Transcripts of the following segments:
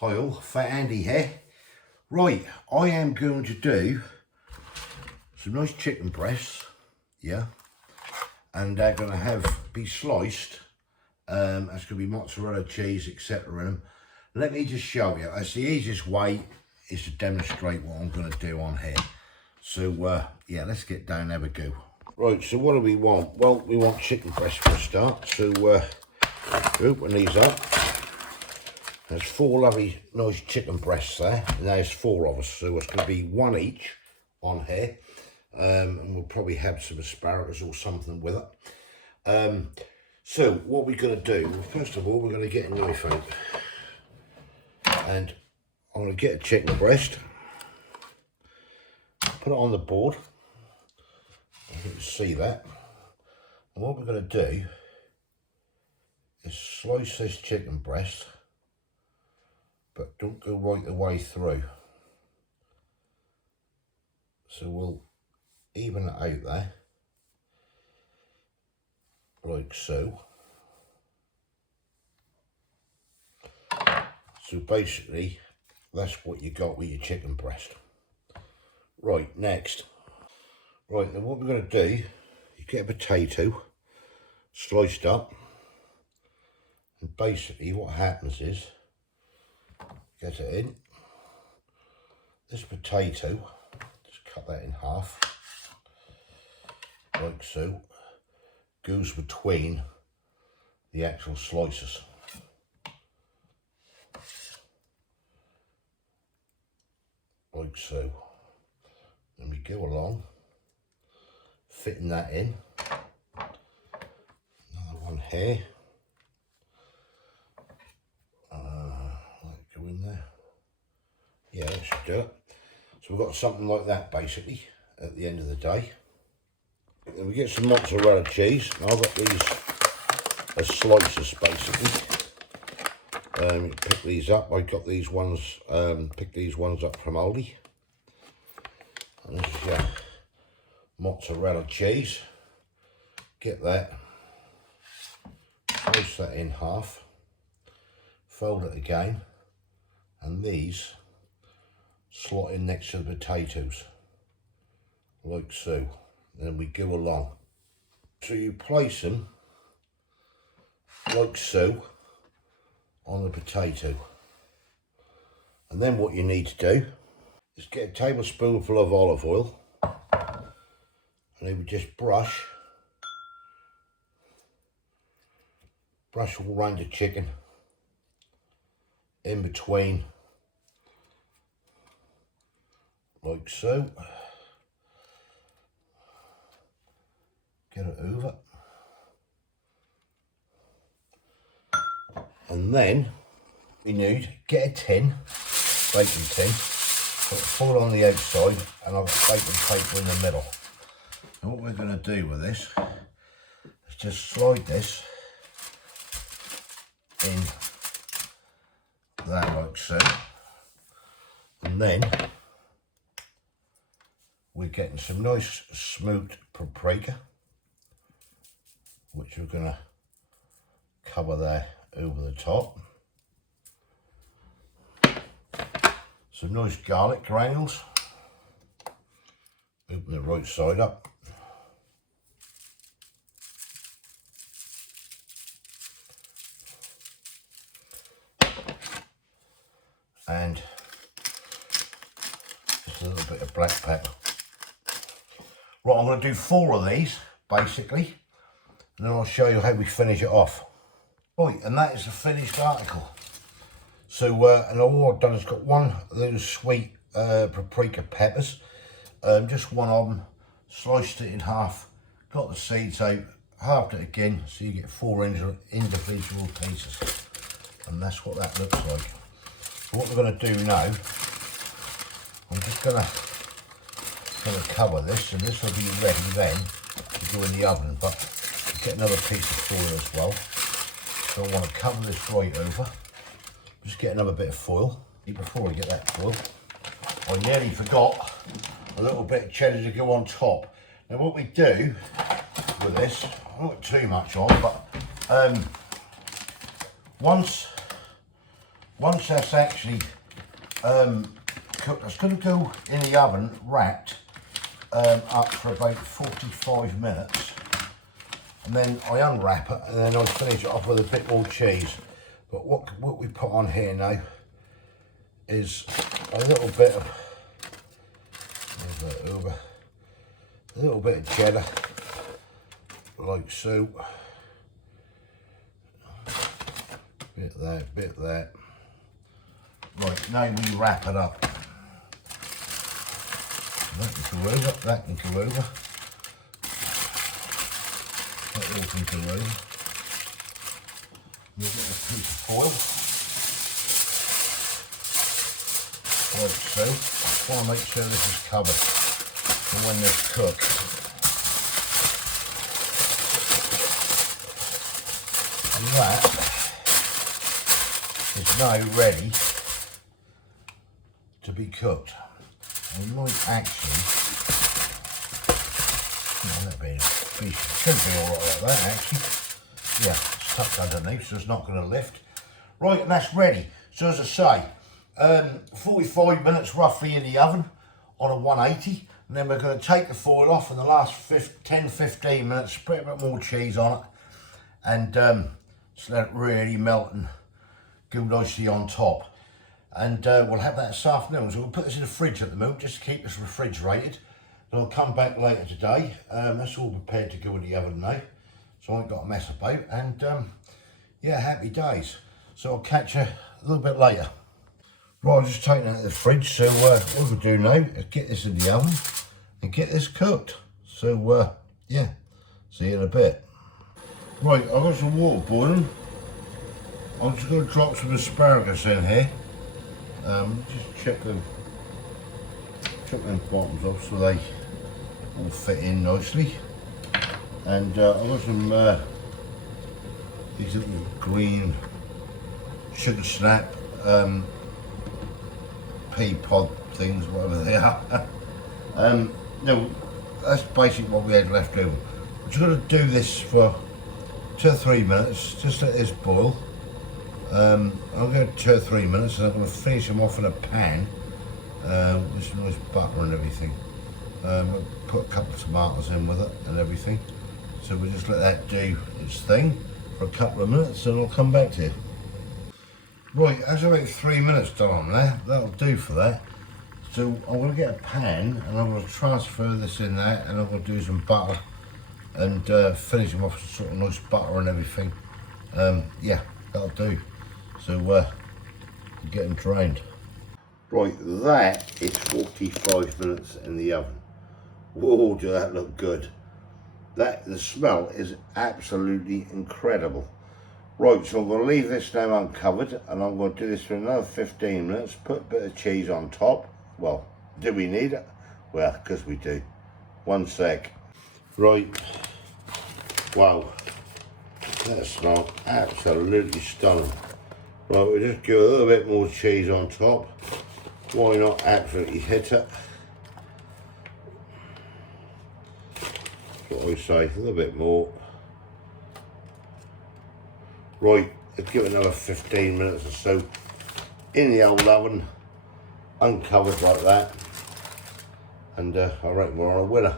Hi all, Fat Andy here. Right, I am going to do some nice chicken breasts, yeah, and they're going to be sliced. That's going to be mozzarella cheese, etc. in them. Let me just show you. That's the easiest way is to demonstrate what I'm going to do on here. So yeah, let's get down and have a go. Right, so what do we want? Well, we want chicken breasts for a start. So open these up. There's 4 lovely nice chicken breasts there, and there's 4 of us, so it's going to be 1 each on here, and we'll probably have some asparagus or something with it. So what we're going to do, well, first of all, we're going to get a knife out, and I'm going to get a chicken breast, put it on the board. You can see that, and what we're going to do is slice this chicken breast, but don't go right the way through. So we'll even it out there, like so. So basically, that's what you got with your chicken breast. Right, next. Right, now what we're going to do, you get a potato, sliced up, and basically what happens is, get it in. This potato, just cut that in half, like so, goes between the actual slices. Like so. Then we go along, fitting that in. Another one here. Go in there. Yeah, that should do it. So we've got something like that basically at the end of the day. Then we get some mozzarella cheese. I've got these as slices basically. Pick these up. I got these ones, picked these ones up from Aldi. And this is your mozzarella cheese. Get that. Slice that in half. Fold it again. And these slot in next to the potatoes, like so. Then we go along. So you place them like so on the potato. And then what you need to do is get a tablespoonful of olive oil, and then we just brush all around the chicken, in between, like so. Get it over, and then we need get a tin, baking tin, put it full on the outside, and I've got baking paper in the middle. And what we're going to do with this is just slide this in that like so, and then we're getting some nice smoked paprika, which we're going to cover there over the top. Some nice garlic granules, open the right side up. And just a little bit of black pepper. Right, I'm going to do 4 of these, basically, and then I'll show you how we finish it off. Right, and that is the finished article. So, and all I've done is got 1 of those sweet paprika peppers, just 1 of them, sliced it in half, got the seeds out, halved it again, so you get 4 individual pieces, and that's what that looks like. So what we're going to do now, I'm just going to cover this, and this will be ready then to go in the oven, but get another piece of foil as well. So I want to cover this right over. Just get another bit of foil. Before we get that foil, I nearly forgot a little bit of cheddar to go on top. Now what we do with this, I don't put too much on, but once once that's actually cooked, it's going to go in the oven wrapped up for about 45 minutes. And then I unwrap it and then I finish it off with a bit more cheese. But what we put on here now is a little bit of cheddar, like so. Bit there, bit there. Right, now we wrap it up. That can go over, that can go over. That all can go over. We'll get a piece of foil. Like so. I want to make sure this is covered for when this cooks. And that is now ready to be cooked. And you might actually, should be alright like that actually. Yeah, it's tucked underneath so it's not going to lift. Right, and that's ready. So as I say, 45 minutes roughly in the oven on a 180, and then we're going to take the foil off in the last 10-15 minutes, put a bit more cheese on it, and just let it really melt and go nicely on top. And we'll have that this afternoon. So we'll put this in the fridge at the moment just to keep this refrigerated. Then I'll come back later today. That's all prepared to go in the oven now, so I ain't got to mess about. And yeah, happy days. So I'll catch you a little bit later. Right, I'm just taking it out of the fridge, so what we'll do now is get this in the oven and get this cooked. So yeah, see you in a bit. Right, I've got some water boiling. I'm just going to drop some asparagus in here. Just check them bottoms off so they all fit in nicely. And I've got some these little green sugar snap pea pod things, whatever they are. No, that's basically what we had left over. We're just going to do this for 2 or 3 minutes, just let this boil. I'm going to 2 or 3 minutes and I'm going to finish them off in a pan with some nice butter and everything. We'll put a couple of tomatoes in with it and everything. So we'll just let that do its thing for a couple of minutes and I'll come back to you. Right, that's about 3 minutes done on there. That'll do for that. So I'm going to get a pan and I'm going to transfer this in there and I'm going to do some butter and finish them off with sort of nice butter and everything. Yeah, that'll do. So get them drained. Right, that is 45 minutes in the oven. Whoa, does that look good. The smell is absolutely incredible. Right, so I'm going to leave this now uncovered and I'm going to do this for another 15 minutes, put a bit of cheese on top. Well, do we need it? Well, because we do. 1 sec. Right, wow, that smells absolutely stunning. Right, we'll just give a little bit more cheese on top. Why not absolutely hit it? That's what I say, a little bit more. Right, let's give it another 15 minutes or so in the old oven, uncovered like that. And I reckon we're on a winner.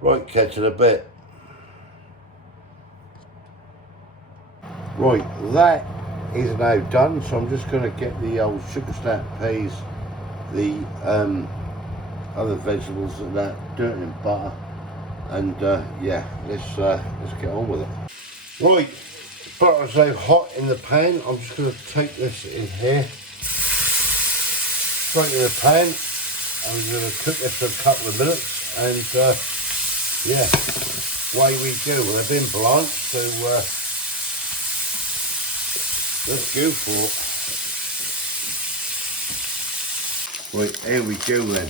Right, catch it a bit. Right, that is now done, so I'm just going to get the old sugar snap peas, the other vegetables and that, do it in butter, and yeah, let's get on with it. Right, butter's so hot in the pan, I'm just going to take this in here, straight in the pan. I'm going to cook this for a couple of minutes, and yeah, way we go. Well, they've been blanched, so let's go for it. Right, here we go then.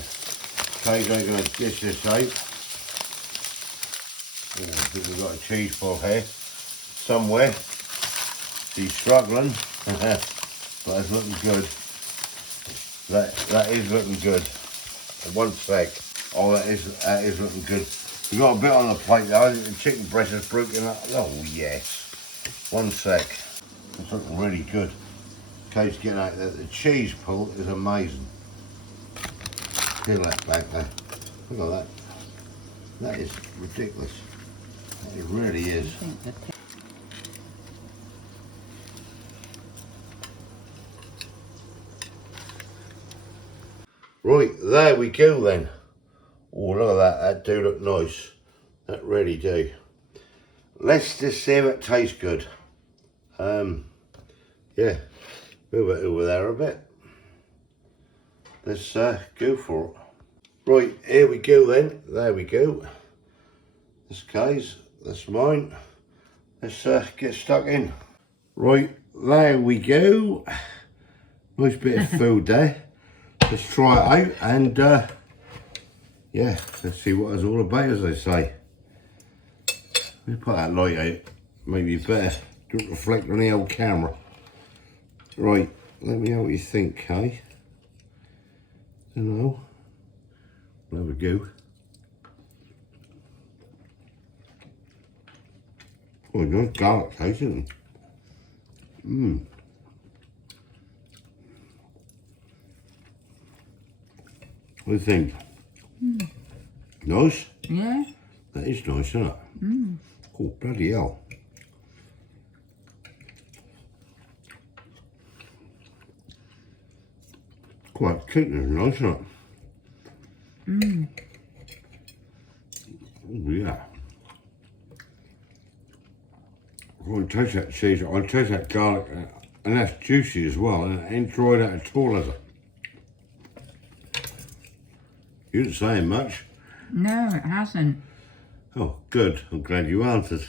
Okay, I'm going to dish this out. Yeah, I think we've got a cheese ball here somewhere. She's struggling, but it's looking good. That is looking good. 1 sec. Oh, that is looking good. We've got a bit on the plate though. The chicken breast is broken up. Oh yes. 1 sec. It's looking really good. Case getting out there, the cheese pull is amazing. Peel that back there. Look at that. That is ridiculous. It really is. Right, there we go then. Oh, look at that. That do look nice. That really do. Let's just see if it tastes good. Yeah, move it over there a bit. Let's go for it. Right, here we go then. There we go. This guy's, that's mine. Let's get stuck in. Right, there we go. Nice bit of food there. Let's try it out and yeah, let's see what it's all about, as I say. Let me put that light out. Maybe better. Don't reflect on the old camera. Right, let me know what you think, hey? Don't know. There we go. Oh, nice garlic taste, isn't it? Mmm. What do you think? Mm. Nice? Yeah. That is nice, isn't it? Mm. Oh, bloody hell. Quite thickness, nice, isn't it? Mm. Oh, yeah. I taste that cheese, I taste that garlic, and that's juicy as well, and I ain't dried out at all, is it? You didn't say much. No, it hasn't. Oh, good. I'm glad you answered.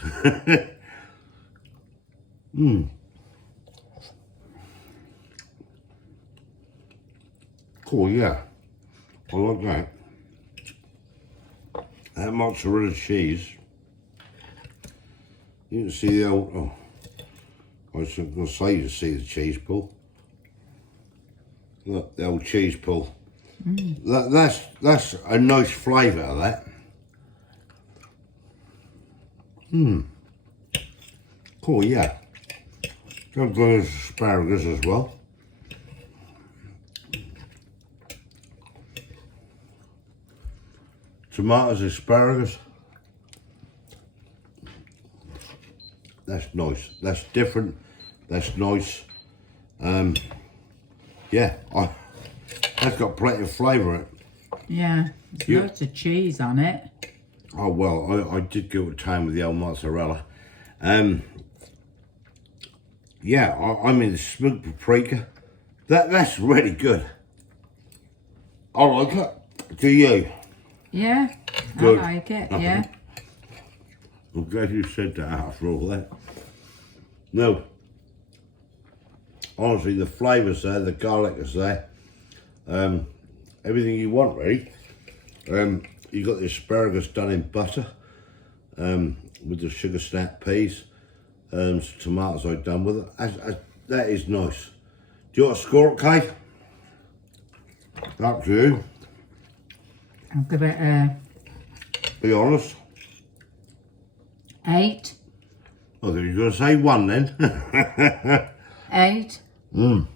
Mmm. Cool, yeah. I like that. That mozzarella cheese. You can see the old, oh, I was going to say you see the cheese pull. Look, the old cheese pull. Mm. That's a nice flavour of that. Mmm. Cool, yeah. Got good asparagus as well. Tomatoes, asparagus. That's nice. That's different. That's nice. Yeah, that's got plenty of flavour in it. Yeah, there's lots of cheese on it. Oh well, I did go to town with the old mozzarella. Yeah, I mean the smoked paprika. That's really good. I like it. Do you? Yeah, Good. I like it. Yeah. I'm glad you said that after all that. No. Honestly, the flavour's there, the garlic is there. Everything you want, really. You got the asparagus done in butter with the sugar snap peas, some tomatoes I've done with it. That is nice. Do you want to score it, Kate? Up to you. I'll give it a... Be honest. 8. I think you're going to say 1 then. 8. Mmm.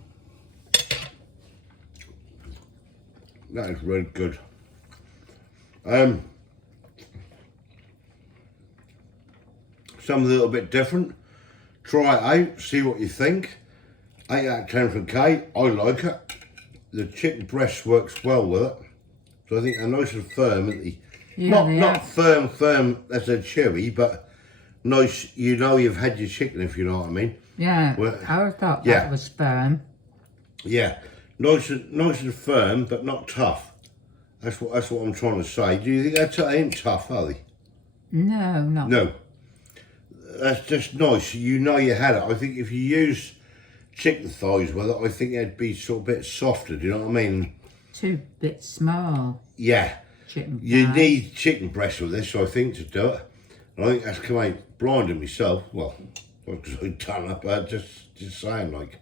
That is really good. Something a little bit different. Try it out, see what you think. 8 out of 10 from Kate. I like it. The chicken breast works well with it. So I think they're nice and firm, aren't they? Yeah, not firm as a chewy, but nice, you know you've had your chicken, if you know what I mean. Yeah, well, I thought that was firm. Yeah, nice and firm, but not tough. That's what I'm trying to say. Do you think they ain't tough, are they? No, not. No. That's just nice. You know you had it. I think if you use chicken thighs with it, I think it'd be sort of a bit softer. Do you know what I mean? Too bit small. Yeah. Chicken you thighs. need chicken breast with this, I think, to do it. And I think that's come out blinding myself. Well, because I've done it, but just saying, like.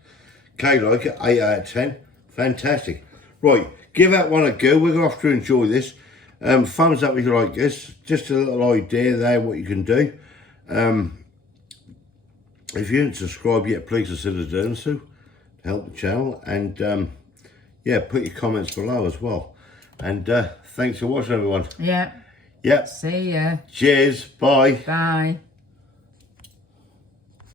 Kay like it, 8 out of 10. Fantastic. Right, give that one a go. We're going to have to enjoy this. Thumbs up if you like this. Just a little idea there what you can do. If you didn't subscribe yet, please consider doing so. help the channel, and yeah, put your comments below as well. And thanks for watching, everyone. Yeah. Yep. See ya. Cheers. Bye. Bye.